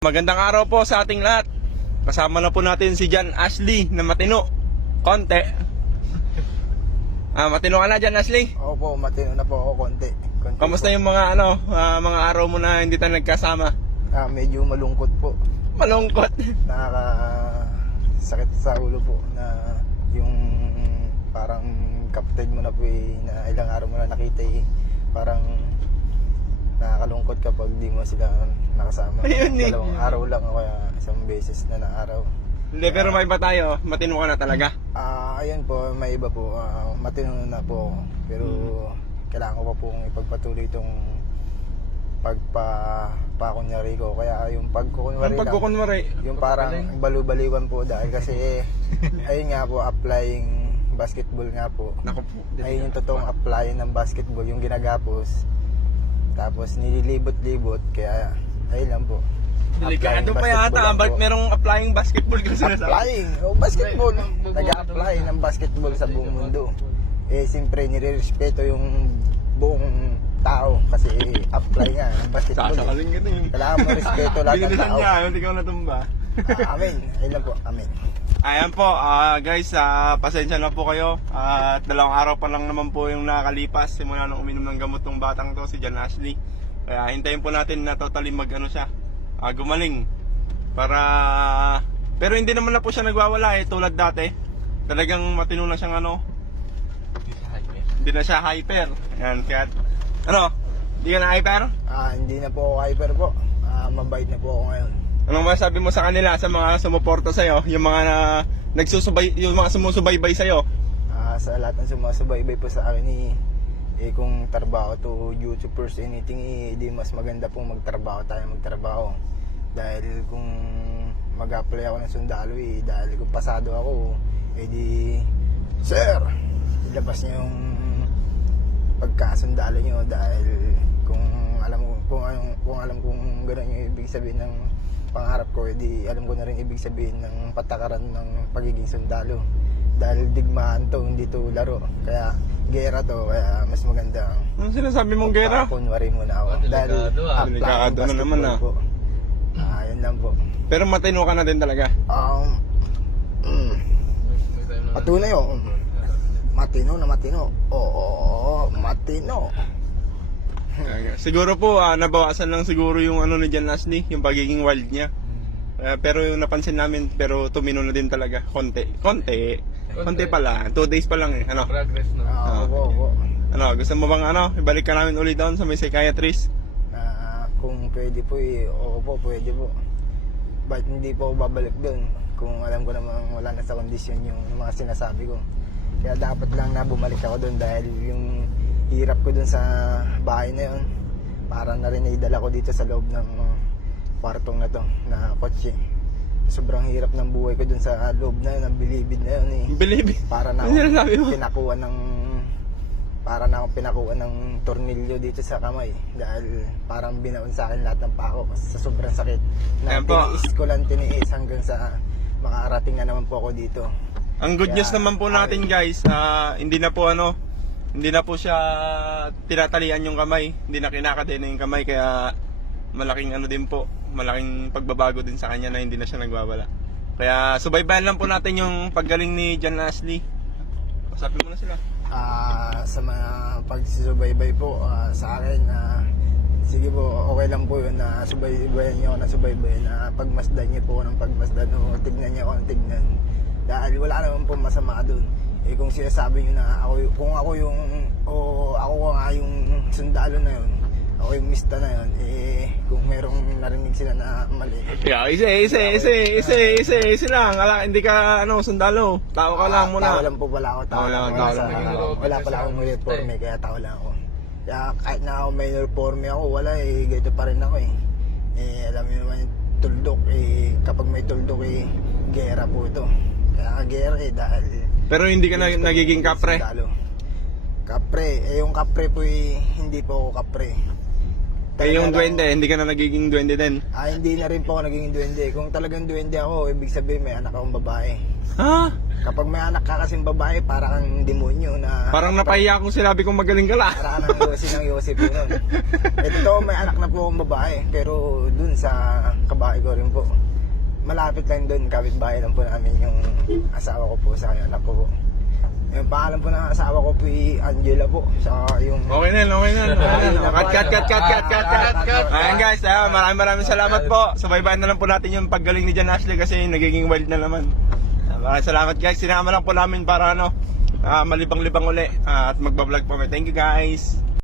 Magandang araw po sa ating lahat. Kasama na po natin si John Ashley na matino. Konti. Matino ka na John Ashley? Opo, matino na po ako konti. Kamusta po. yung mga mga araw mo na hindi tayo nagkasama? Medyo malungkot po. Malungkot. Nakakasakit sa ulo po na yung parang kapatid mo na po na ilang araw mo na nakita parang nakakalungkot kapag di mo sila nakasama. Ayun eh. Dalawang araw lang o kaya isang beses na araw. Hindi, pero may iba tayo. Matino ka na talaga. Ayun po, may iba po. Matino na po. Pero kailangan ko pa pong ipagpatuloy itong pagpakunyari ko. Kaya yung pagkukunwari Ang pagkukunwari. yung parang balu-baliwan po dahil kasi ayun nga po, applying basketball nga po. Naku po. Ayun yung totoong applying ng basketball, yung ginagapos. Tapos nililibot-libot, kaya ayun lang po. Delikado pa Applying yata. basketball lang Ba't po. merong applying basketball ka sinasabi? Applying, basketball. Nag-a-apply ng basketball sa buong mundo. Siyempre, nire-respeto yung buong tao kasi apply nga ng basketball. Sasakalin ka na yun. Kailangan mo respeto lahat ng Binilisan tao. niya, hindi ka natumba. Amen. Ayun lang po, amen. Ayan po, guys, pasensya na po kayo. At 2 araw pa lang naman po yung nakakalipas simula nung uminom ng gamot ng batang to, si John Ashley. Kaya hintayin po natin na totally gumaling. Pero hindi naman na po siya nagwawala tulad dati. Talagang matino na siyang hindi na siya hyper. Ayan, kaya hindi ka na hyper? Hindi na po ako hyper po. Mabait na po ako ngayon. Anong masabi mo sa kanila, sa mga sumuporta sa'yo, yung mga yung mga sumusubaybay sa'yo? Sa lahat ng sumasubaybay po sa akin kung trabaho to YouTubers anything di mas maganda pong magtrabaho dahil kung mag-apply ako ng sundalo dahil kung pasado ako di sir ilabas niyo yung pagkasundalo niyo dahil kung alam kung gano'n yung ibig sabihin ng pangarap ko alam ko na rin ibig sabihin ng patakaran ng pagiging sundalo dahil digmaan to, hindi to laro, kaya gera to, kaya mas maganda. Anong sinasabi mong gera? Kunwari muna ako dahil Delikado na naman po. Yan lang po. Pero matino ka na din talaga. Patunay matino na matino. Oo, matino. Siguro po nabawasan lang siguro yung ni John Ashley, yung pagiging wild niya. Pero yung napansin namin, pero tumino na din talaga. Konti pala. 2 days pa lang Progress na. Opo. Gusto mo bang ibalik ka namin ulit doon sa may psychiatrist? Kung pwede po oo po, pwede po. Ba't hindi po ako babalik doon kung alam ko namang wala na sa kondisyon yung mga sinasabi ko. Kaya dapat lang na bumalik ako doon dahil yung hirap ko doon sa bahay na yun parang na rin idala ko dito sa loob ng kwartong na to na kotse. Sobrang hirap ng buhay ko doon sa loob na yun, ang bilibid na yun Bilibid? Para na Ano sinasabi mo? akong pinakuha ng tornilyo dito sa kamay dahil parang binaon sa akin lahat ng pako sa sobrang sakit na tiniis hanggang sa makarating na naman po ako dito. Ang good news naman po natin guys, hindi na po siya tinatalian yung kamay, hindi na kinakadena yung kamay, kaya malaking din po, malaking pagbabago din sa kanya na hindi na siya nagwawala. Kaya subaybayan lang po natin yung paggaling ni John Ashley. Usapin mo na sila. Sa mga pagsusubaybay po sa akin, sige po, okay lang po yun na subaybayan niyo ako na subaybayan, na pagmasdan niyo po ng pagmasdan o tignan niyo ako ng tignan dahil wala naman po masama doon. Kung sinasabi niyo na ako yung sundalo na yun, ako yung mista na yun, kung merong narinig sila na mali. Yeah, isa lang. Hindi ka sundalo. Tao ka lang muna. Tao lang po pala ako. Tao lang. Wala pala akong uniforme, kaya tao lang ako. Kaya kahit na ako may uniforme ako, wala ganito pa rin ako alam niyo naman yung tuldok kapag may tuldok gera po ito. Kaya gera dahil Pero hindi ka nagiging kapre. Sundalo. Kapre, yung kapre po hindi po ako kapre. Eh yung talagang- duwende, hindi ka na nagiging duwende din. Hindi na rin po ako naging duwende. Kung talagang duwende ako, ibig sabihin may anak akong babae. Ha? Kapag may anak ka kasing babae, para kang demonyo na... Parang napahiya kung sinabi kong magaling ka la. Para ka ng Yosi ng Yosi po nun. Totoo, may anak na po akong babae. Pero dun sa kabahay ko rin po. Malapit lang dun, kapitbahay lang po namin yung asawa ko po sa anak ko po. Yung pangalan po ng asawa ko po Angela po. Saka yung... Okay na, okay na. Cut. Ayan guys, maraming salamat po. Subaybayan na lang po natin yung paggaling ni Jan Ashley kasi nagiging wild na naman. Maraming salamat guys. Sinama lang po namin para malibang-libang uli at magbablog po. Thank you guys.